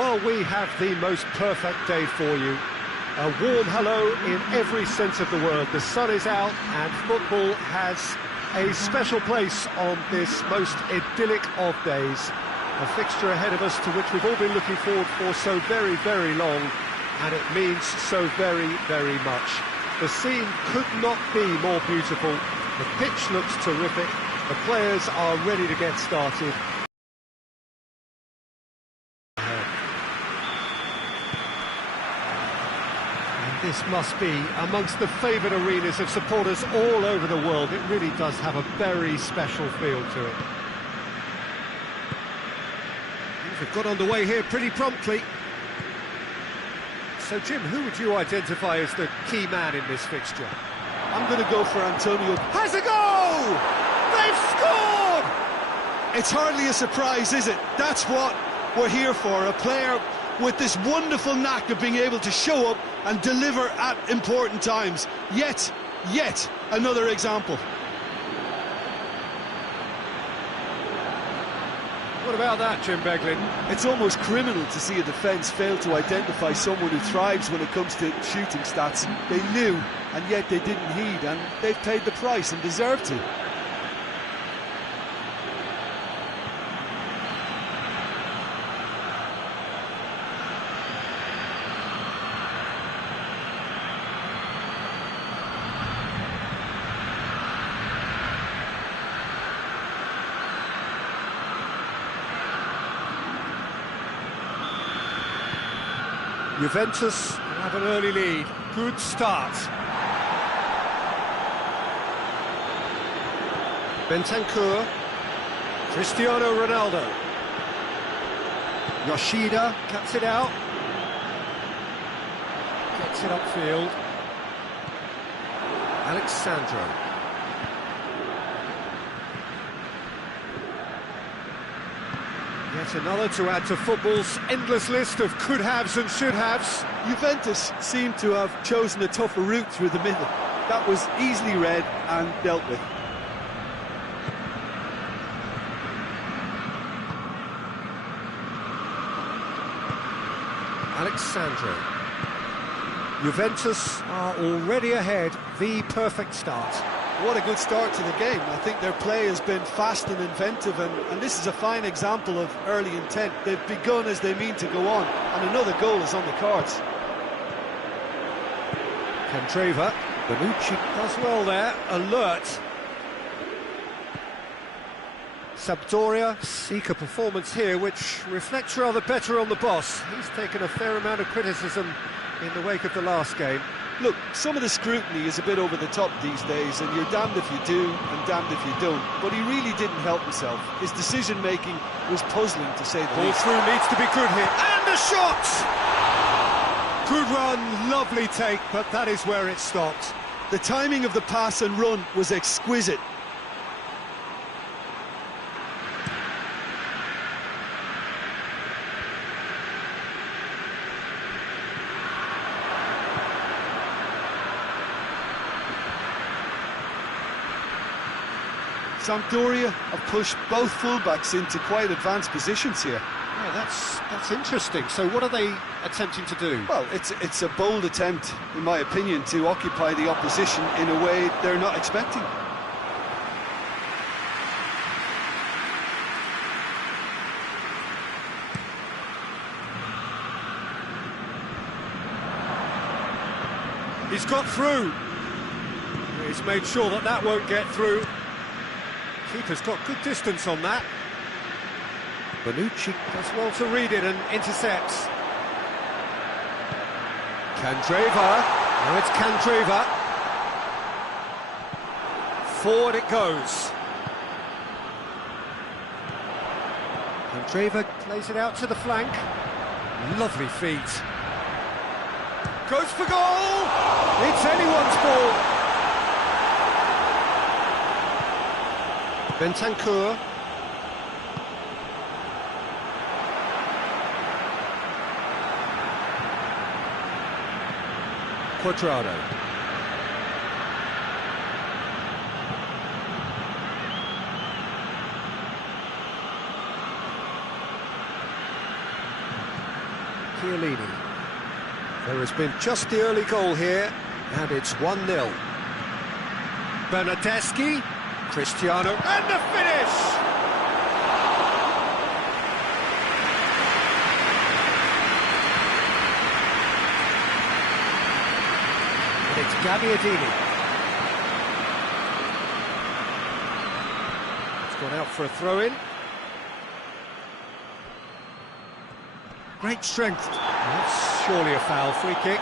Well, we have the most perfect day for you. A warm hello in every sense of the word. The sun is out and football has a special place on this most idyllic of days. A fixture ahead of us to which we've all been looking forward for so very, very long, and it means so very, very much. The scene could not be more beautiful. The pitch looks terrific. The players are ready to get started. And this must be amongst the favoured arenas of supporters all over the world. It really does have a very special feel to it. They've got underway here pretty promptly. So, Jim, who would you identify as the key man in this fixture? I'm going to go for Antonio. Has a goal! They've scored! It's hardly a surprise, is it? That's what we're here for, a player with this wonderful knack of being able to show up and deliver at important times. Yet another example. What about that, Jim Beglin? It's almost criminal to see a defence fail to identify someone who thrives when it comes to shooting stats. They knew, and yet they didn't heed, and they've paid the price and deserve to. Juventus have an early lead. Good start. Bentancur. Cristiano Ronaldo. Yoshida cuts it out. Gets it upfield. Alexandro. Yet another to add to football's endless list of could-haves and should-haves. Juventus seem to have chosen a tougher route through the middle. That was easily read and dealt with. Alexandro. Juventus are already ahead. The perfect start. What a good start to the game. I think their play has been fast and inventive, and this is a fine example of early intent. They've begun as they mean to go on, and another goal is on the cards. Candreva. Bonucci does well there, alert. Sampdoria seek a performance here which reflects rather better on the boss. He's taken a fair amount of criticism in the wake of the last game. Look, some of the scrutiny is a bit over the top these days, and you're damned if you do and damned if you don't. But he really didn't help himself. His decision-making was puzzling, to say the Ball least. through needs to be good here. And a shot! Good run, lovely take, but that is where it stopped. The timing of the pass and run was exquisite. Sampdoria have pushed both fullbacks into quite advanced positions here. Yeah, that's interesting. So what are they attempting to do? Well, it's a bold attempt, in my opinion, to occupy the opposition in a way they're not expecting. He's got through. He's made sure that that won't get through. Keeper's got good distance on that. Bonucci does well to read it and intercepts. Candreva. Now it's Candreva. Forward it goes. Candreva plays it out to the flank. Lovely feet. Goes for goal! It's anyone's ball. Bentancur. Quadrado. Chiellini. There has been just the early goal here, and it's 1-0. Bernardeschi, Cristiano, and the finish! And it's Gabbiadini. It's gone out for a throw-in. Great strength. That's surely a foul, free kick.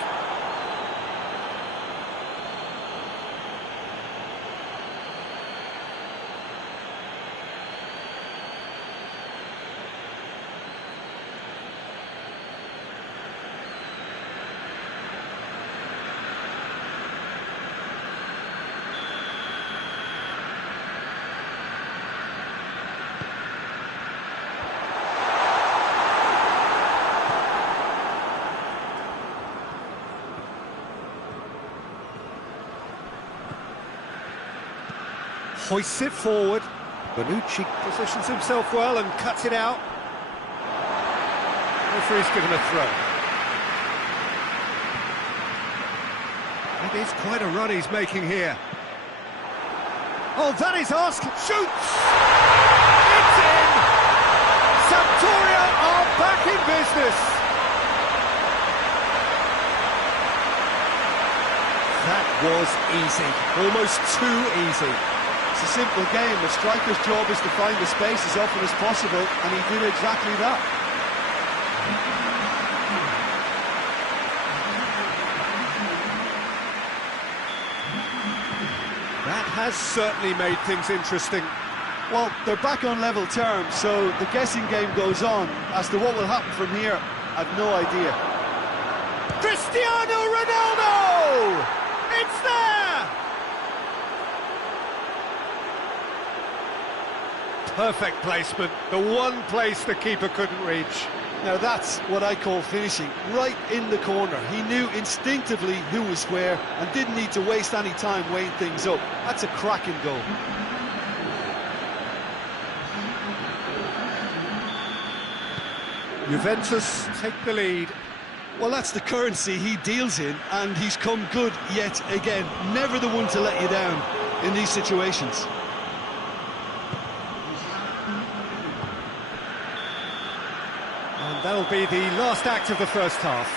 Hoists it forward. Bonucci positions himself well and cuts it out. Referee's given a throw. It is quite a run he's making here. Oh, that is asking. Shoots! It's in! Sampdoria are back in business. That was easy. Almost too easy. It's a simple game. The striker's job is to find the space as often as possible, and he did exactly that. That has certainly made things interesting. Well, they're back on level terms, so the guessing game goes on. As to what will happen from here, I've no idea. Cristiano Ronaldo! It's there! Perfect placement, the one place the keeper couldn't reach. Now that's what I call finishing, right in the corner. He knew instinctively who was where and didn't need to waste any time weighing things up. That's a cracking goal. Juventus take the lead. Well, that's the currency he deals in, and he's come good yet again. Never the one to let you down in these situations. And that'll be the last act of the first half.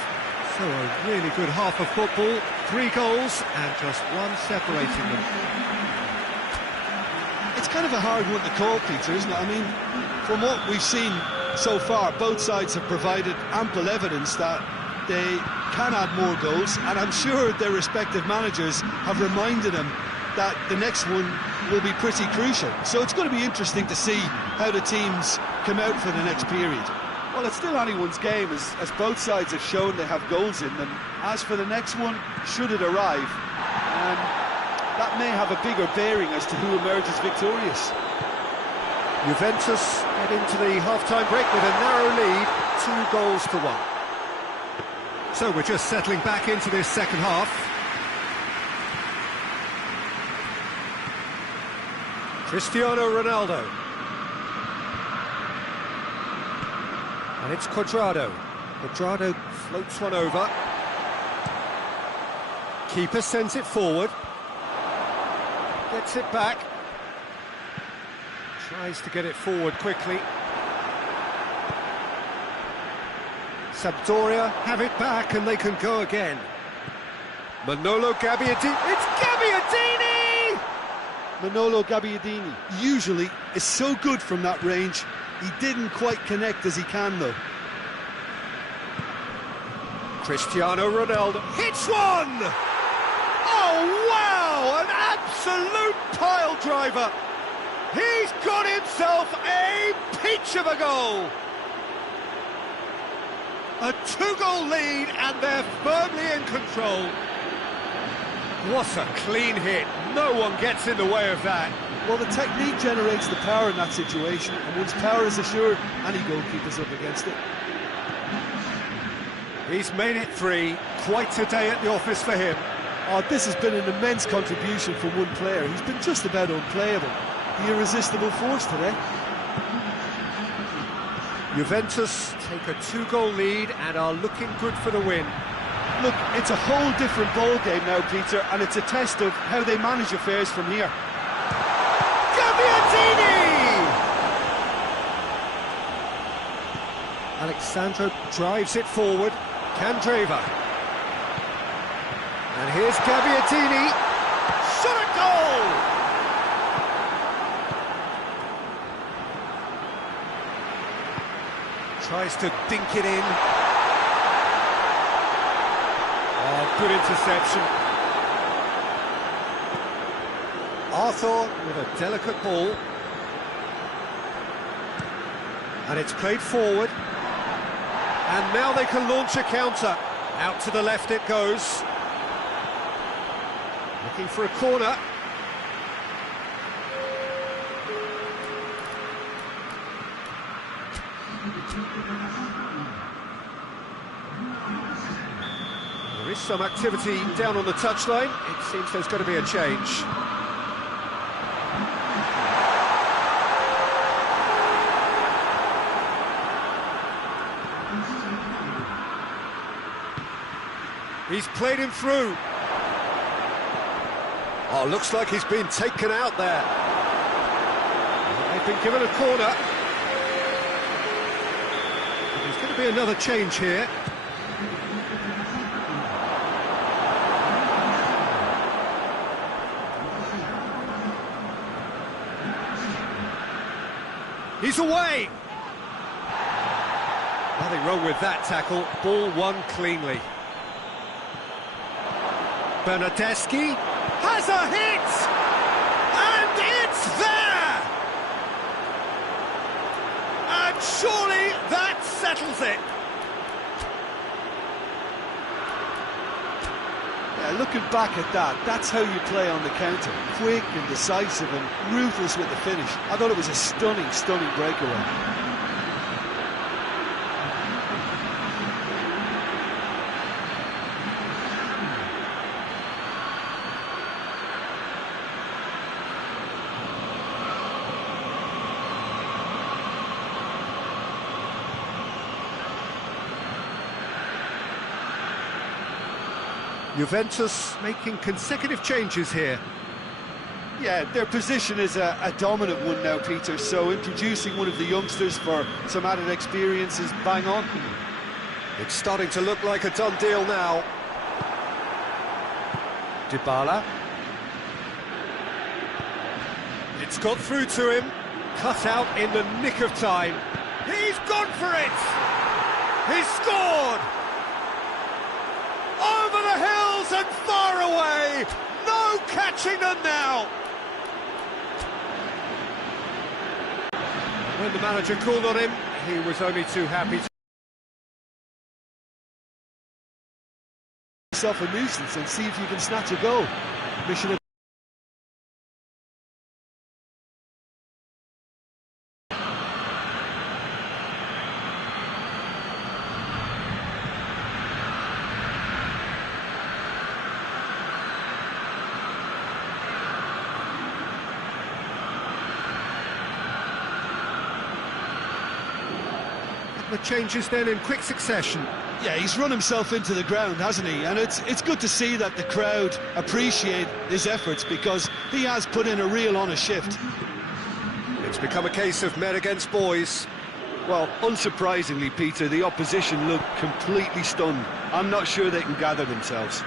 So a really good half of football, 3 goals and just one separating them. It's kind of a hard one to call, Peter, isn't it? I mean, from what we've seen so far, both sides have provided ample evidence that they can add more goals, and I'm sure their respective managers have reminded them that the next one will be pretty crucial. So it's going to be interesting to see how the teams come out for the next period. Well, it's still anyone's game, as both sides have shown they have goals in them. As for the next one, should it arrive, that may have a bigger bearing as to who emerges victorious. Juventus head into the half-time break with a narrow lead, 2-1. So we're just settling back into this second half. Cristiano Ronaldo. And it's Cuadrado. Cuadrado floats one over. Keeper sends it forward. Gets it back. Tries to get it forward quickly. Sampdoria have it back and they can go again. Manolo Gabbiadini. It's Gabbiadini! Manolo Gabbiadini usually is so good from that range. He didn't quite connect as he can, though. Cristiano Ronaldo hits one! Oh, wow! An absolute pile driver! He's got himself a peach of a goal! A 2-goal lead, and they're firmly in control. What a clean hit. No one gets in the way of that. Well, the technique generates the power in that situation, and once power is assured, any goalkeeper's up against it. He's made it 3. Quite a day at the office for him. Oh, this has been an immense contribution from one player. He's been just about unplayable. The irresistible force today. Juventus take a 2-goal lead and are looking good for the win. Look, it's a whole different ball game now, Peter, and it's a test of how they manage affairs from here. Alexandro drives it forward. Candreva. And here's Gabbiadini. Shot a goal! Tries to dink it in. Oh, good interception. Arthur with a delicate ball. And it's played forward. And now they can launch a counter. Out to the left it goes. Looking for a corner. There is some activity down on the touchline. It seems there's going to be a change. He's played him through. Oh, looks like he's been taken out there. They've been given a corner. There's going to be another change here. He's away. Nothing wrong with that tackle. Ball won cleanly. Bernardeschi has a hit! And it's there! And surely that settles it. Yeah, looking back at that, that's how you play on the counter. Quick and decisive and ruthless with the finish. I thought it was a stunning, stunning breakaway. Juventus making consecutive changes here. Yeah, their position is a dominant one now, Peter, so introducing one of the youngsters for some added experience is bang on. It's starting to look like a done deal now. Dybala. It's got through to him. Cut out in the nick of time. He's gone for it! He's scored! Over the hills and far away! No catching them now! When the manager called on him, he was only too happy to... ...yourself a nuisance and see if you can snatch a goal. Mission The changes then in quick succession. Yeah, he's run himself into the ground, hasn't he? And it's good to see that the crowd appreciate his efforts because he has put in a real honest shift. It's become a case of men against boys. Well, unsurprisingly, Peter, the opposition look completely stunned. I'm not sure they can gather themselves.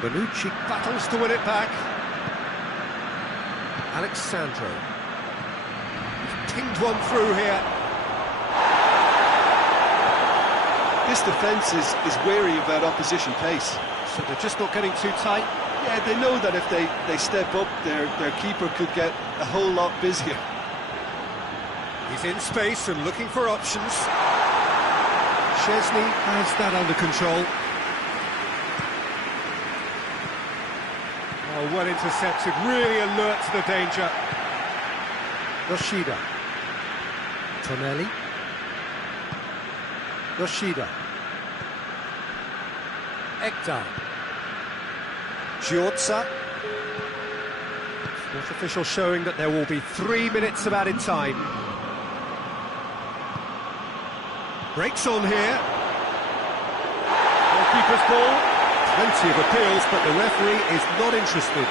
Bonucci battles to win it back. Alexandro. He's pinged one through here. This defence is wary about opposition pace. So they're just not getting too tight. Yeah, they know that if they step up, their keeper could get a whole lot busier. He's in space and looking for options. Szczesny has that under control. Oh, well intercepted, really alert to the danger. Yoshida. Tonelli. Yoshida. Ekdal. Giorza. Sports official showing that there will be 3 minutes of added time. Breaks on here. Goalkeeper's ball. Plenty of appeals, but the referee is not interested.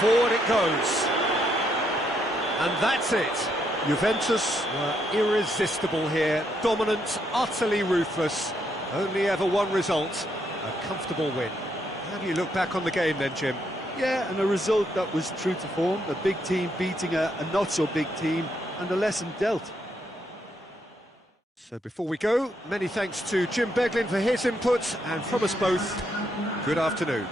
Forward it goes. And that's it. Juventus were irresistible here. Dominant, utterly ruthless. Only ever one result. A comfortable win. How do you look back on the game then, Jim? Yeah, and a result that was true to form. A big team beating a not-so-big team, and a lesson dealt. So before we go, many thanks to Jim Beglin for his input, and from us both, good afternoon.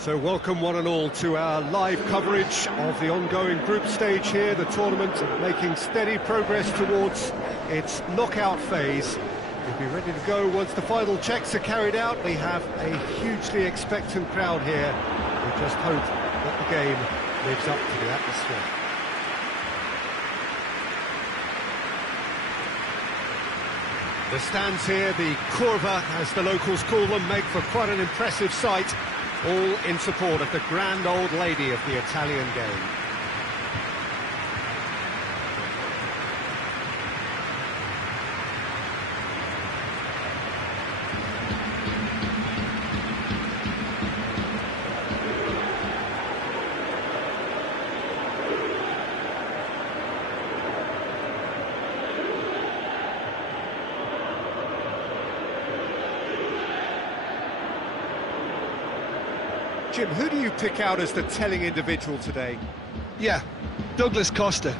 So welcome one and all to our live coverage of the ongoing group stage here, the tournament making steady progress towards its knockout phase. We'll be ready to go once the final checks are carried out. We have a hugely expectant crowd here. We just hope that the game lives up to the atmosphere. The stands here, the curva as the locals call them, make for quite an impressive sight. All in support of the grand old lady of the Italian game. Jim, who do you pick out as the telling individual today? Yeah, Douglas Costa.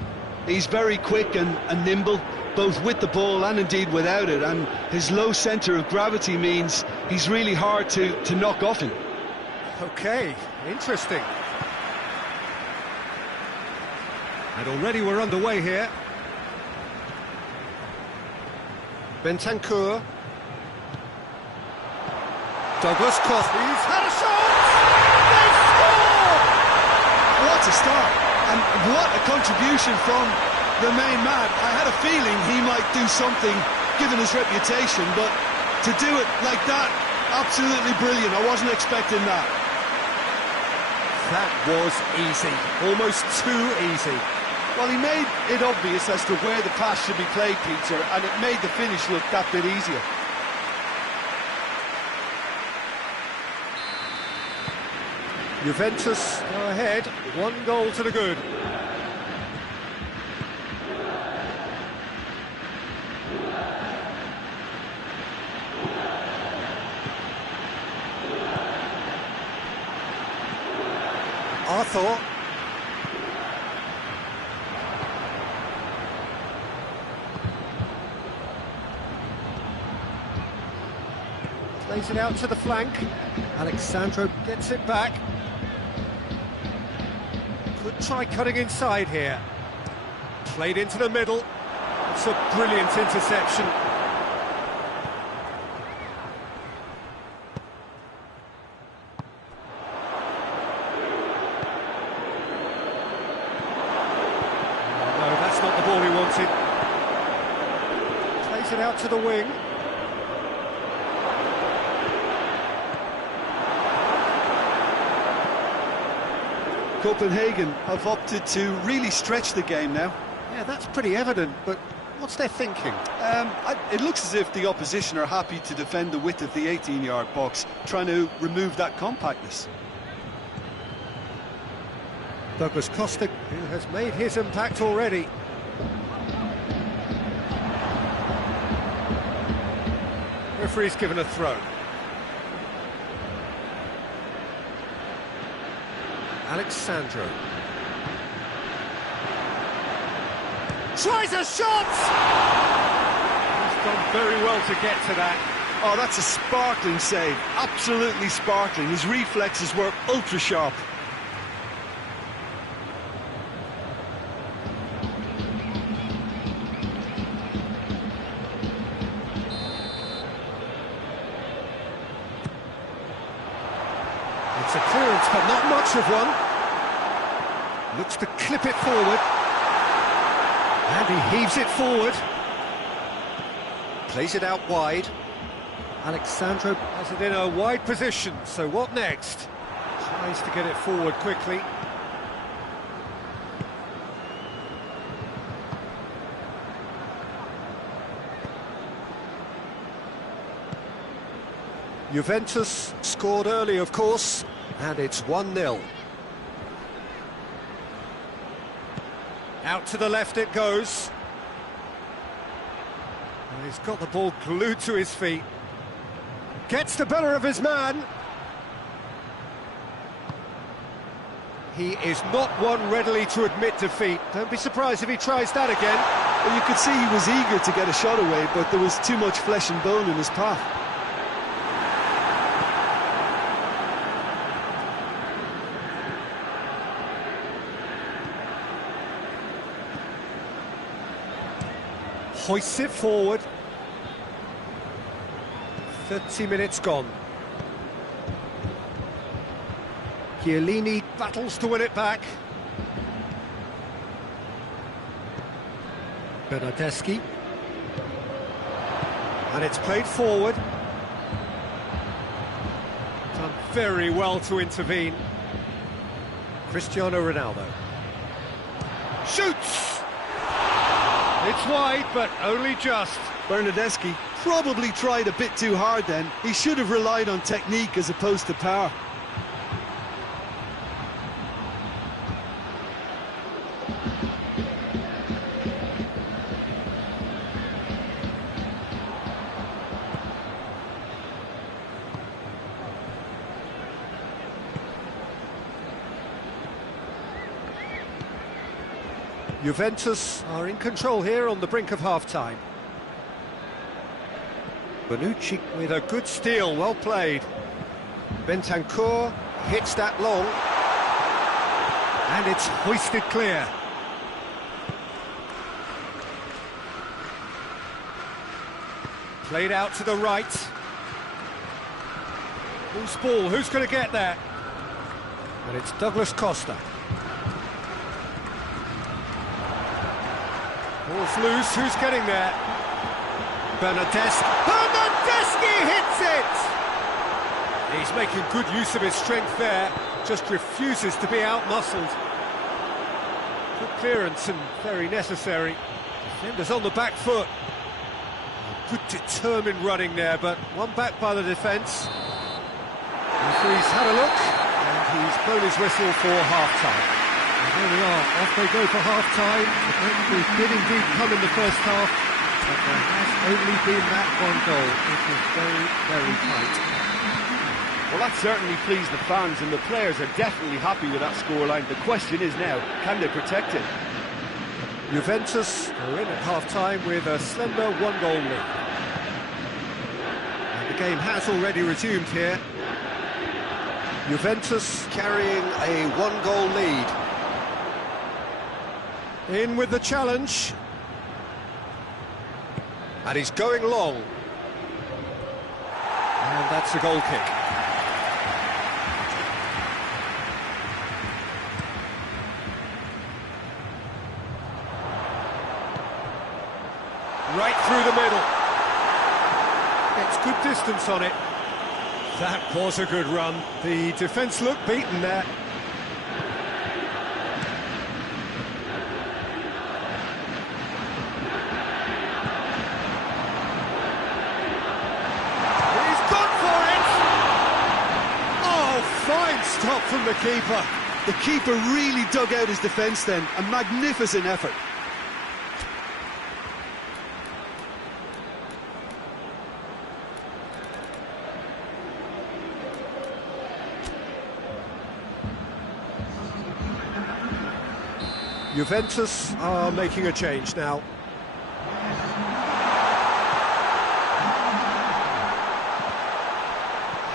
He's very quick and nimble, both with the ball and indeed without it, and his low centre of gravity means he's really hard to knock off him. Okay, interesting. And already we're underway here. Bentancur. Douglas Costa. He's had a shot! They score! What a start, and what a contribution from the main man. I had a feeling he might do something, given his reputation, but to do it like that, absolutely brilliant. I wasn't expecting that. That was easy, almost too easy. Well, he made it obvious as to where the pass should be played, Peter, and it made the finish look that bit easier. Juventus go ahead, 1 goal to the good. Arthur. Plays it out to the flank. Alexandro gets it back. Could try cutting inside here. Played into the middle. It's a brilliant interception. No, that's not the ball he wanted. Plays it out to the wing. Copenhagen have opted to really stretch the game now. Yeah, that's pretty evident, but what's their thinking? It looks as if the opposition are happy to defend the width of the 18-yard box, trying to remove that compactness. Douglas Costa, who has made his impact already. Referee's given a throw. Alexandro. Tries a shot! He's done very well to get to that. Oh, that's a sparkling save. Absolutely sparkling. His reflexes were ultra sharp. It's a clearance, but not much of one. Looks to clip it forward. And he heaves it forward. Plays it out wide. Alexandro has it in a wide position, so what next? Tries to get it forward quickly. Juventus scored early, of course, and it's 1-0. Out to the left it goes. And he's got the ball glued to his feet. Gets the better of his man. He is not one readily to admit defeat. Don't be surprised if he tries that again. Well, you could see he was eager to get a shot away, but there was too much flesh and bone in his path. Hoists it forward. 30 minutes gone. Chiellini battles to win it back. Bernardeschi. And it's played forward. Done very well to intervene. Cristiano Ronaldo. Shoots! It's wide, but only just. Bernardeschi probably tried a bit too hard then. He should have relied on technique as opposed to power. Juventus are in control here on the brink of half-time. Bonucci with a good steal, well played. Bentancur hits that long. And it's hoisted clear. Played out to the right. Who's ball? Who's going to get that? And it's Douglas Costa. Ball's loose. Who's getting there? Bernardeschi hits it! He's making good use of his strength there. Just refuses to be out-muscled. Good clearance and very necessary. Defenders on the back foot. Good determined running there, but one back by the defence. Referee's had a look, and he's blown his whistle for half-time. And there we are, off they go for half-time. The breakthrough did indeed come in the first half, but there has only been that one goal. It was very, very tight. Well, that certainly pleased the fans, and the players are definitely happy with that scoreline. The question is now, can they protect it? Juventus are in at half-time with a slender one-goal lead. And the game has already resumed here. Juventus carrying a one-goal lead. In with the challenge. And he's going long. And that's a goal kick. Right through the middle. Gets good distance on it. That was a good run. The defence looked beaten there. He's gone for it! Oh, fine stop from the keeper. The keeper really dug out his defence then. A magnificent effort. Juventus are making a change now.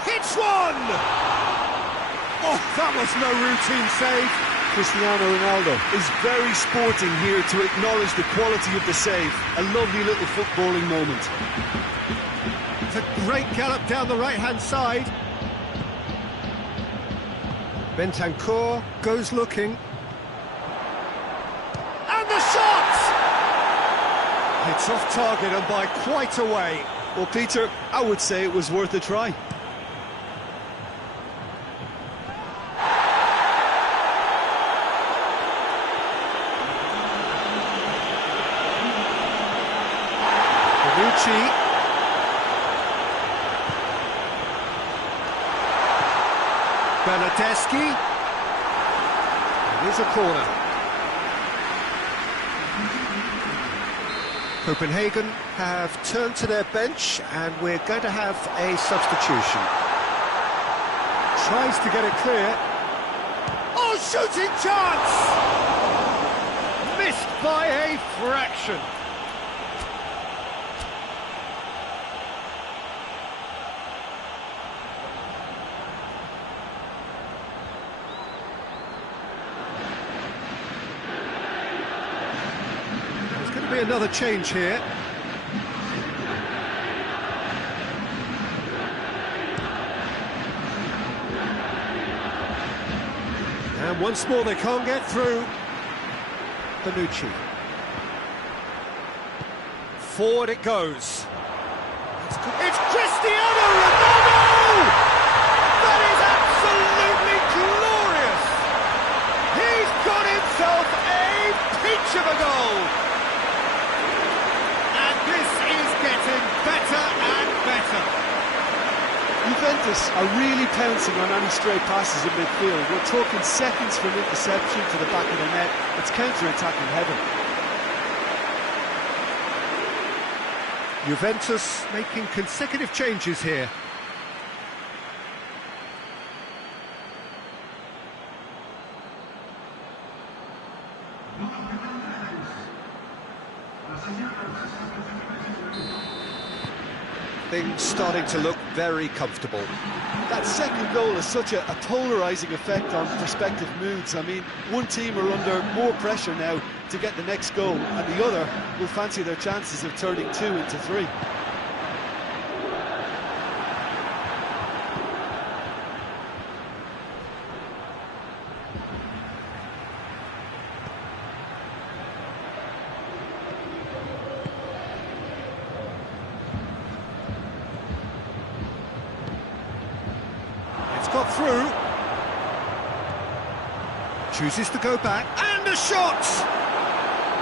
Hits one! Oh, that was no routine save. Cristiano Ronaldo is very sporting here to acknowledge the quality of the save. A lovely little footballing moment. It's a great gallop down the right-hand side. Bentancur goes looking. It's off target and by quite a way. Well, Peter, I would say it was worth a try. Bonucci. Bernardeschi. It is a corner. Copenhagen have turned to their bench, and we're going to have a substitution. Tries to get it clear. Oh, shooting chance! Missed by a fraction. Be another change here. And once more they can't get through. Bonucci. Forward it goes. It's Cristiano Ronaldo! That is absolutely glorious! He's got himself a peach of a goal! Getting better and better. Juventus are really pouncing on any stray passes in midfield. We're talking seconds from interception to the back of the net. It's counter-attacking heaven. Juventus making consecutive changes here. Things starting to look very comfortable. That second goal has such a polarising effect on prospective moods. I mean, one team are under more pressure now to get the next goal, and the other will fancy their chances of turning 2 into 3. It's got through. Chooses to go back, and a shot!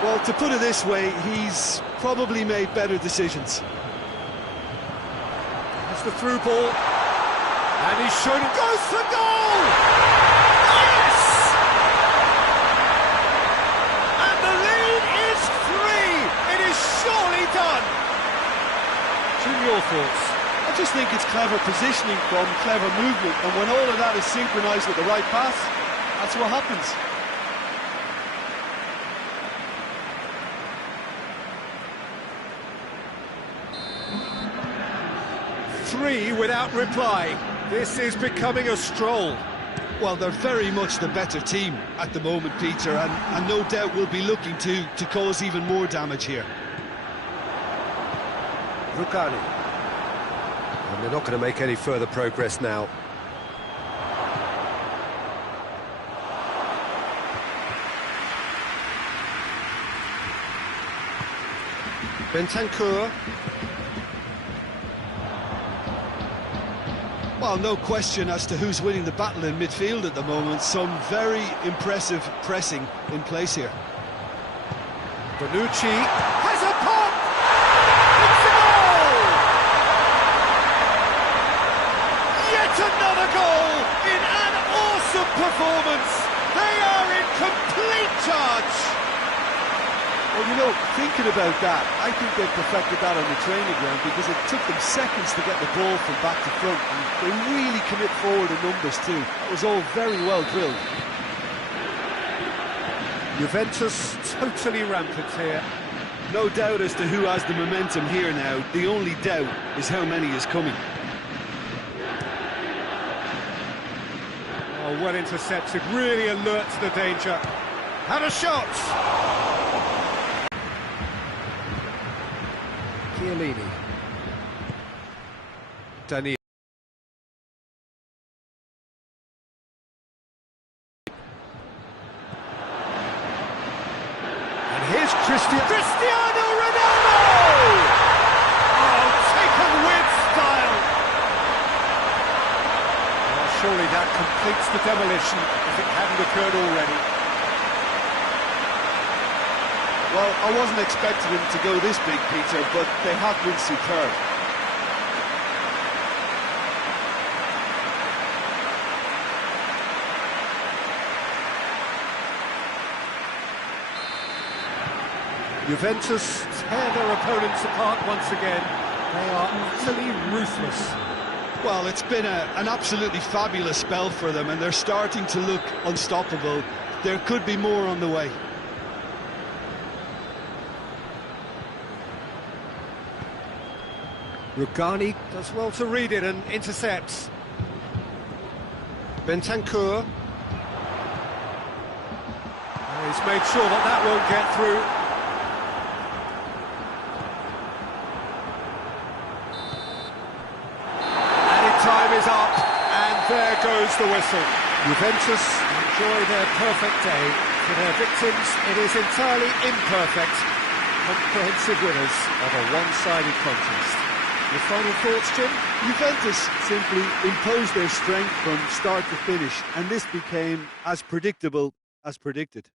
Well, to put it this way, he's probably made better decisions. That's the through ball, and he's shown it goes for goal! Yes! And the lead is 3! It is surely done! Jim, your thoughts? I just think it's clever positioning from clever movement, and when all of that is synchronised with the right pass, that's what happens. Three without reply. This is becoming a stroll. Well, they're very much the better team at the moment, Peter, and no doubt will be looking to cause even more damage here. Rugani. And they're not going to make any further progress now. Bentancur. Well, no question as to who's winning the battle in midfield at the moment. Some very impressive pressing in place here. Bonucci has a pop! It's a goal! Yet another goal in an awesome performance! They are in complete charge! Well, you know, thinking about that, I think they've perfected that on the training ground because it took them seconds to get the ball from back to front, and they really commit forward in numbers too. It was all very well drilled. Juventus totally rampant here. No doubt as to who has the momentum here now. The only doubt is how many is coming. Oh, well intercepted, really alert to the danger. Had a shot! Chiellini. Daniel. And here's Cristiano Ronaldo! Oh, taken with style! Oh, surely that completes the demolition if it hadn't occurred already. Well, I wasn't expecting them to go this big, Peter, but they have been superb. Juventus tear their opponents apart once again. They are utterly ruthless. Well, it's been an absolutely fabulous spell for them, and they're starting to look unstoppable. There could be more on the way. Rugani does well to read it and intercepts. Bentancur. Oh, he's made sure that that won't get through. Added time is up, and there goes the whistle. Juventus enjoy their perfect day. For their victims, it is entirely imperfect. Comprehensive winners of a one-sided contest. Your final thoughts, Jim? Juventus simply imposed their strength from start to finish, and this became as predictable as predicted.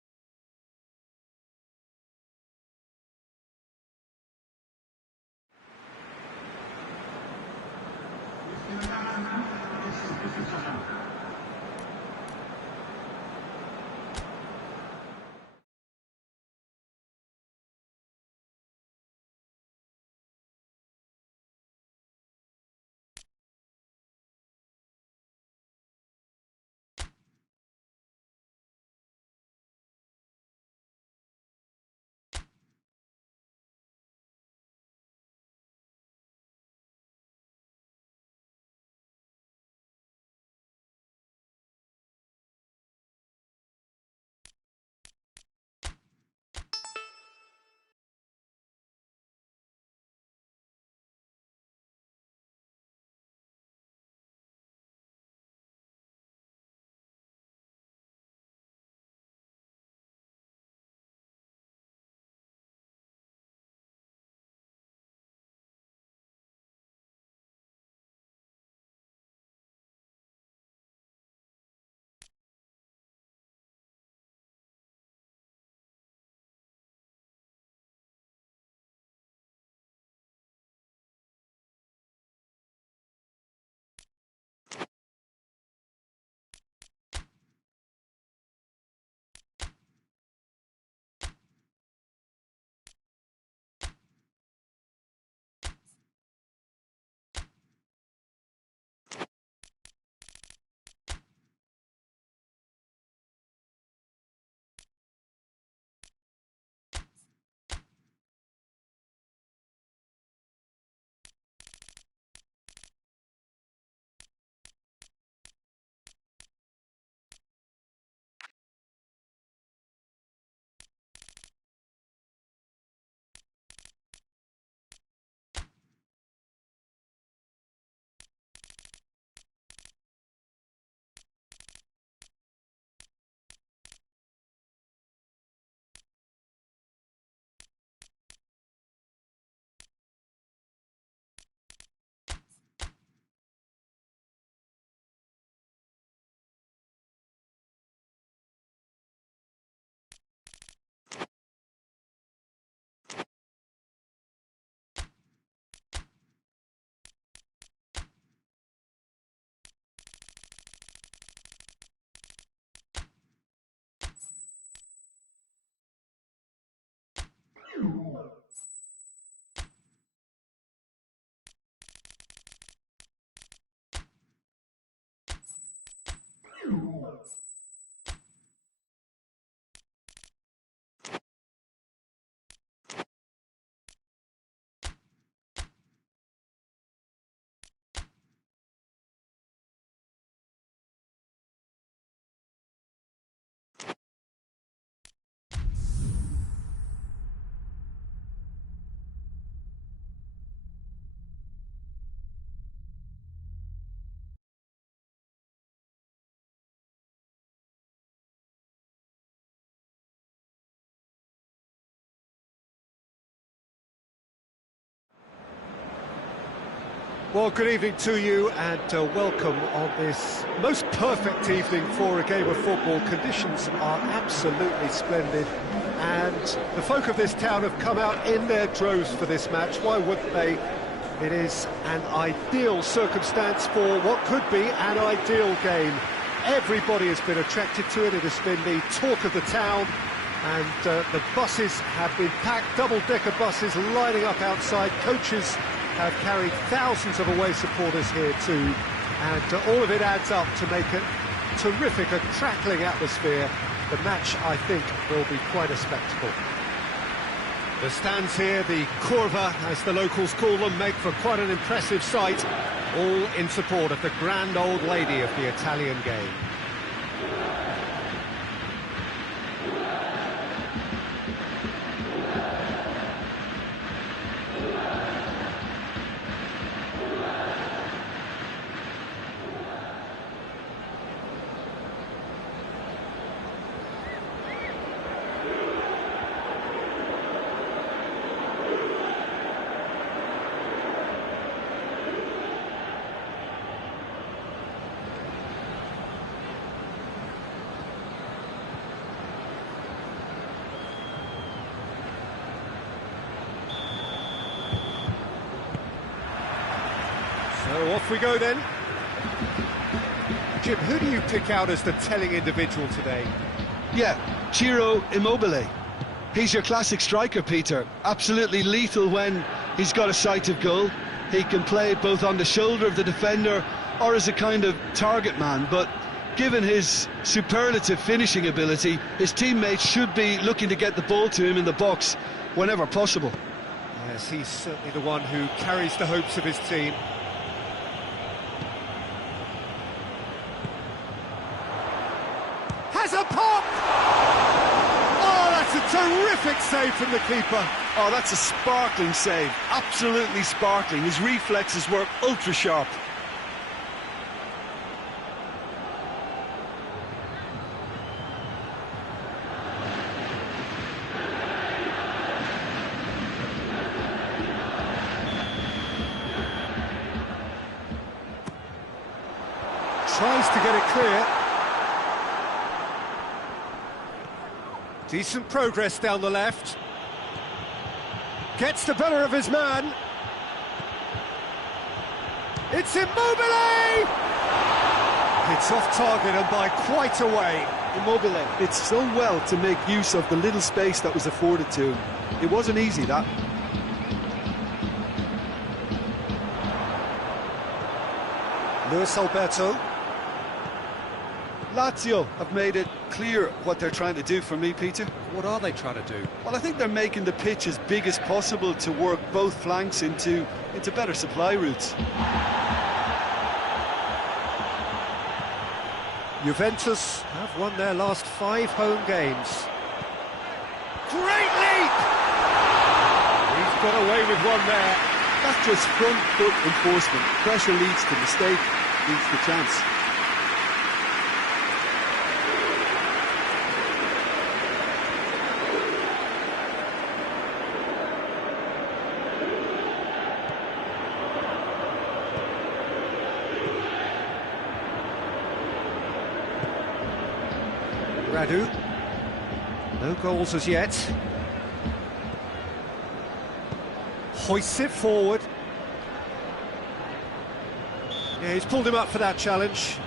Well, good evening to you and welcome on this most perfect evening for a game of football. Conditions are absolutely splendid and the folk of this town have come out in their droves for this match. Why wouldn't they? It is an ideal circumstance for what could be an ideal game. Everybody has been attracted to it. It has been the talk of the town, and the buses have been packed, double-decker buses lining up outside. Coaches have carried thousands of away supporters here too, and all of it adds up to make it terrific, a crackling atmosphere. The match, I think, will be quite a spectacle. The stands here, the curva, as the locals call them, make for quite an impressive sight, all in support of the grand old lady of the Italian game. So off we go then. Jim, who do you pick out as the telling individual today? Yeah, Ciro Immobile. He's your classic striker, Peter. Absolutely lethal when he's got a sight of goal. He can play both on the shoulder of the defender or as a kind of target man, but given his superlative finishing ability, his teammates should be looking to get the ball to him in the box whenever possible. Yes, he's certainly the one who carries the hopes of his team. Has a pop! Oh, that's a terrific save from the keeper. Oh, that's a sparkling save, absolutely sparkling. His reflexes were ultra sharp. Tries to get it clear. Decent progress down the left. Gets the better of his man. It's Immobile! It's off target and by quite a way. Immobile did so well to make use of the little space that was afforded to him. It wasn't easy, that. Luis Alberto. Lazio have made it clear what they're trying to do for me, Peter. What are they trying to do? Well, I think they're making the pitch as big as possible to work both flanks into better supply routes. Juventus have won their last 5 home games. Great leap! He's got away with one there. That's just front foot enforcement. Pressure leads to mistake, leads to chance. Radu. No goals as yet. Hoists it forward. Yeah, he's pulled him up for that challenge.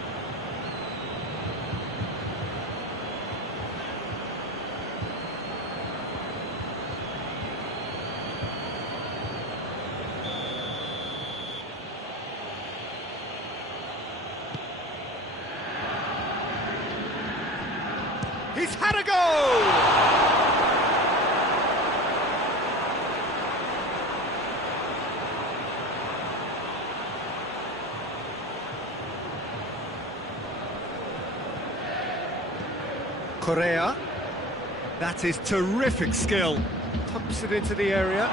He's had a goal! Correa. That is terrific skill. Pumps it into the area.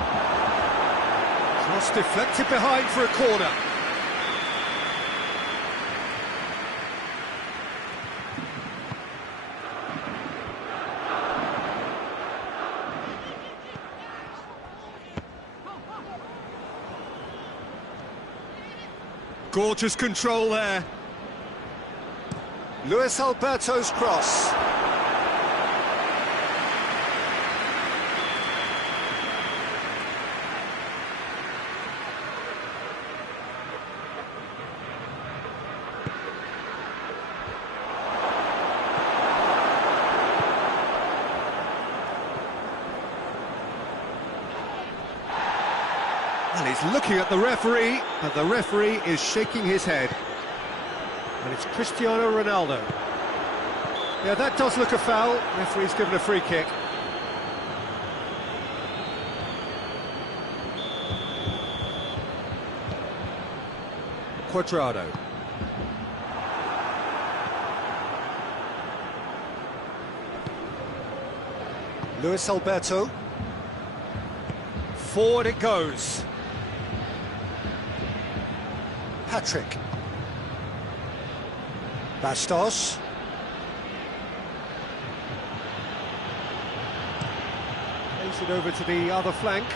Cross deflected behind for a corner. Gorgeous control there. Luis Alberto's cross. Well, he's looking at the referee, but the referee is shaking his head. And it's Cristiano Ronaldo. Yeah, that does look a foul. Referee's given a free kick. Cuadrado. Luis Alberto. Forward it goes. Patrick. Bastos. Plays it over to the other flank.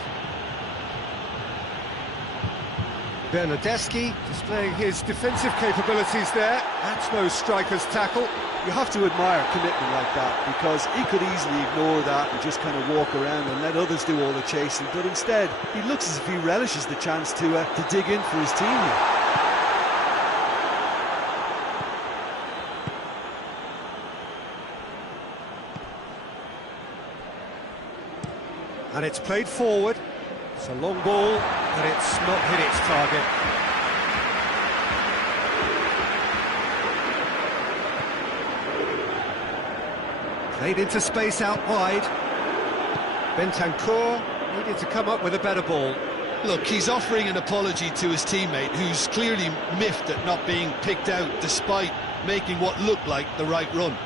Bernardeschi displaying his defensive capabilities there. That's no striker's tackle. You have to admire commitment like that, because he could easily ignore that and just kind of walk around and let others do all the chasing, but instead he looks as if he relishes the chance to dig in for his team here. And it's played forward. It's a long ball, but it's not hit its target. Played into space out wide. Bentancur needed to come up with a better ball. Look, he's offering an apology to his teammate, who's clearly miffed at not being picked out despite making what looked like the right run.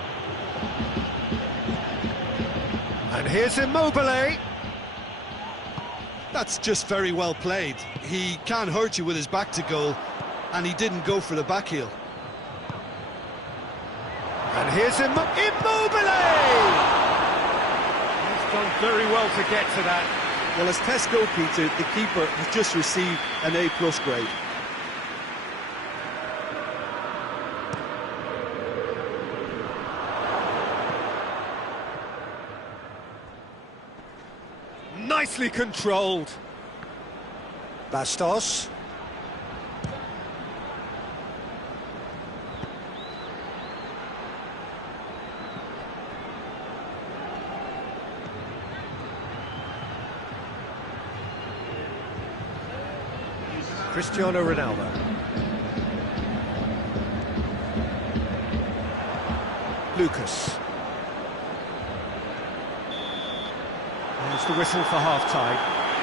And here's Immobile. That's just very well played. He can't hurt you with his back to goal, and he didn't go for the back heel. And here's Immobile! He's done very well to get to that. Well, as test goalkeeper, the keeper has just received an A+ grade. Nicely controlled. Bastos. Cristiano Ronaldo. Lucas. There's the whistle for half-time.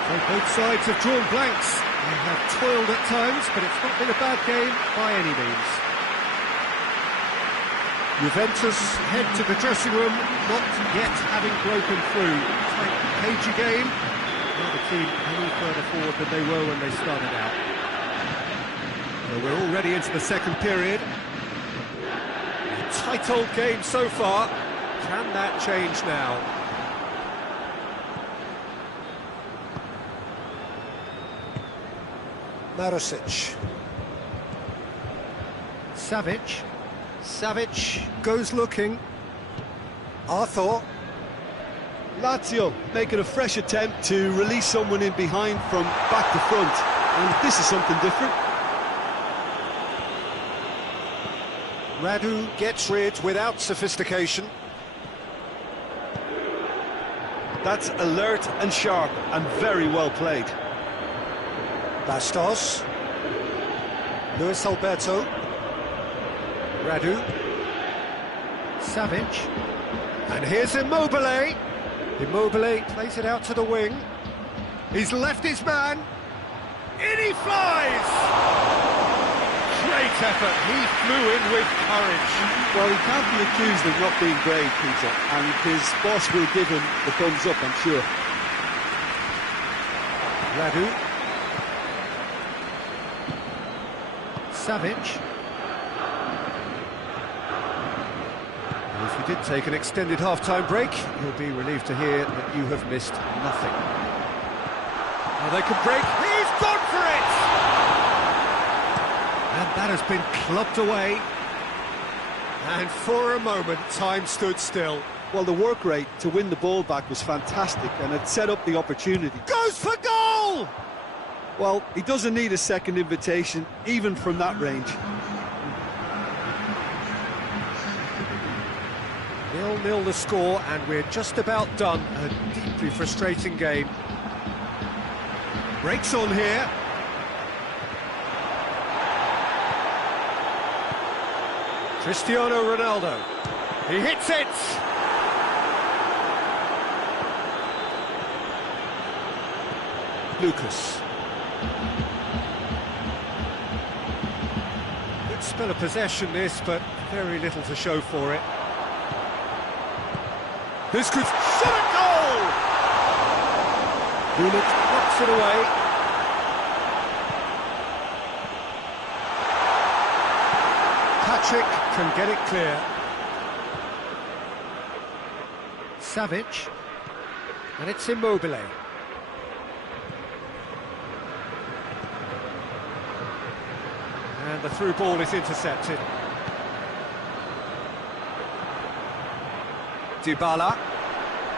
So both sides have drawn blanks. They have toiled at times, but it's not been a bad game by any means. Juventus head to the dressing room, not yet having broken through. Tight, cagey game. Not the team any further forward than they were when they started out. Well, we're already into the second period. A tight old game so far. Can that change now? Marusic. Savic goes looking. Arthur. Lazio making a fresh attempt to release someone in behind from back to front, and this is something different. Radu gets rid without sophistication. That's alert and sharp and very well played. Bastos. Luis Alberto. Radu. Savic. And here's Immobile. Immobile plays it out to the wing. He's left his man. In he flies! Great effort. He flew in with courage. Well, he can't be accused of not being brave, Peter, and his boss will give him the thumbs up, I'm sure. Radu. Savic. And if you did take an extended half-time break, you'll be relieved to hear that you have missed nothing. Now they can break. He's gone for it! And That has been clubbed away. And for a moment, time stood still. Well, the work rate to win the ball back was fantastic, and it set up the opportunity. Goes for goal! Well, he doesn't need a second invitation, even from that range. 0-0 the score, and we're just about done. A deeply frustrating game. Breaks on here. Cristiano Ronaldo. He hits it! Lucas. Good spell of possession this, but very little to show for it. This could shot a goal! Bullet knocks it away. Patrick can get it clear. Savic. And it's Immobile. And the through ball is intercepted. Dybala.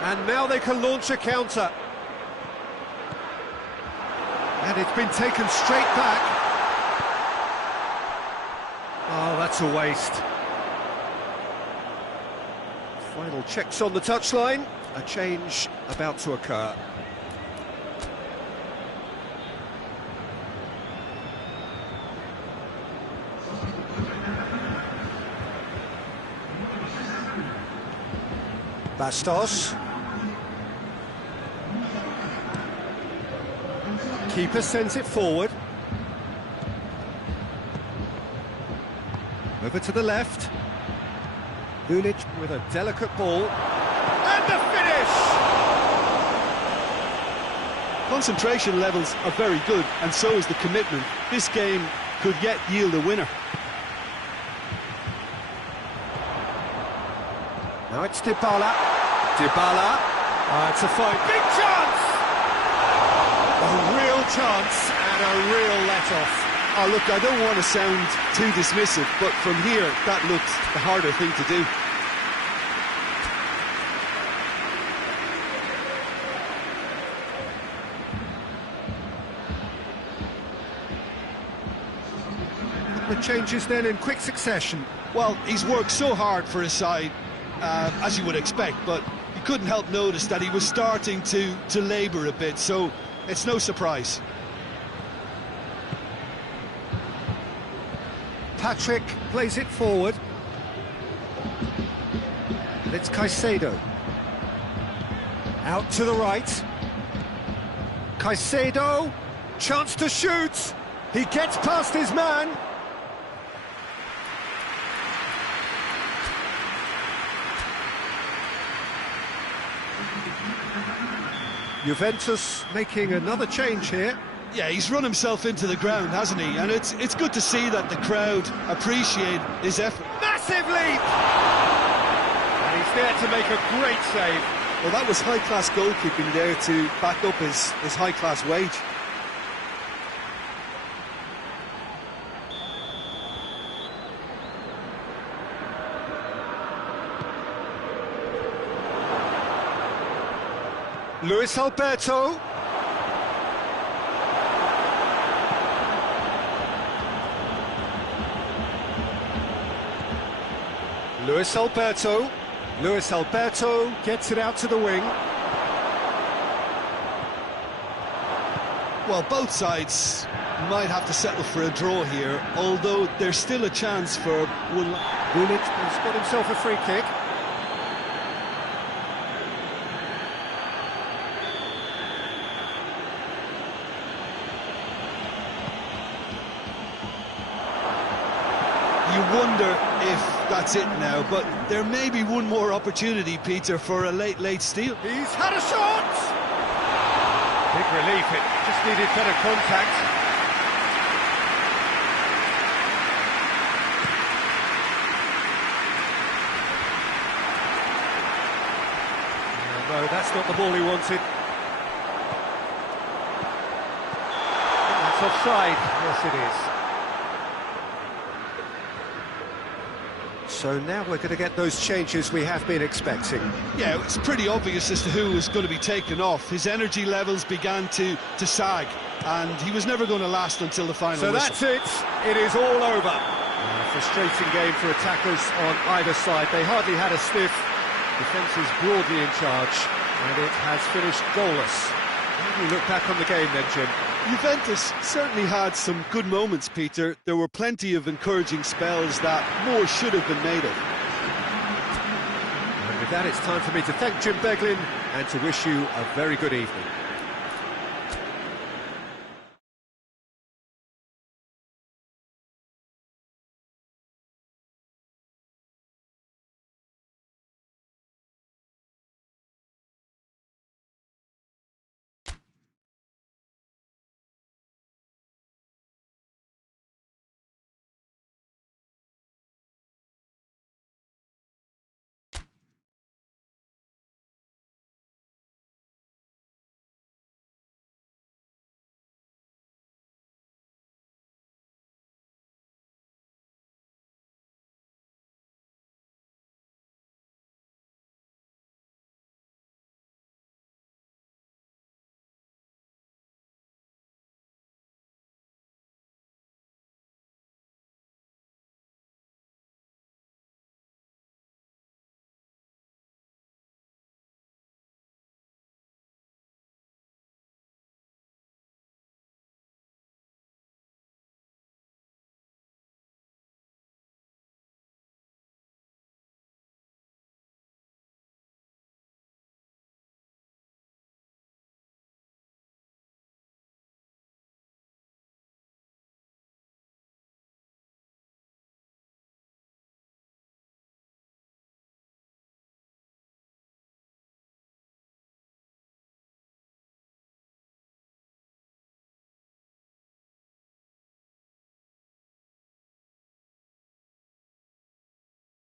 And now they can launch a counter. And it's been taken straight back. Oh, that's a waste. Final checks on the touchline. A change about to occur. Bastos. Keeper sends it forward. Over to the left. Lulic with a delicate ball. And the finish! Concentration levels are very good, and so is the commitment. This game could yet yield a winner. Now it's Dybala. Dybala. It's a fine, big chance! A real chance and a real let-off. Oh, look, I don't want to sound too dismissive, but from here, that looks the harder thing to do. The changes then in quick succession. Well, he's worked so hard for his side, as you would expect, but you couldn't help notice that he was starting to labour a bit, so it's no surprise. Patrick plays it forward. And it's Caicedo. Out to the right. Caicedo, chance to shoot. He gets past his man. Juventus making another change here. Yeah, he's run himself into the ground, hasn't he? And it's good to see that the crowd appreciate his effort. Massive leap! And he's there to make a great save. Well, that was high-class goalkeeping there to back up his high-class wage. Luis Alberto. Luis Alberto. Luis Alberto gets it out to the wing. Well, both sides might have to settle for a draw here, although there's still a chance for one. Lulic has got himself a free kick. You wonder if that's it now, but there may be one more opportunity, Peter, for a late steal. He's had a shot! Big relief, it just needed better contact. No, that's not the ball he wanted. That's offside, yes it is. So now we're going to get those changes we have been expecting. Yeah, it's pretty obvious as to who was going to be taken off. His energy levels began to sag, and he was never going to last until the final So whistle. that's it. It is all over. A frustrating game for attackers on either side. They hardly had a sniff. Defence is broadly in charge, and it has finished goalless. How do you look back on the game then, Jim? Juventus certainly had some good moments, Peter. There were plenty of encouraging spells that more should have been made of. And with that, it's time for me to thank Jim Beglin and to wish you a very good evening.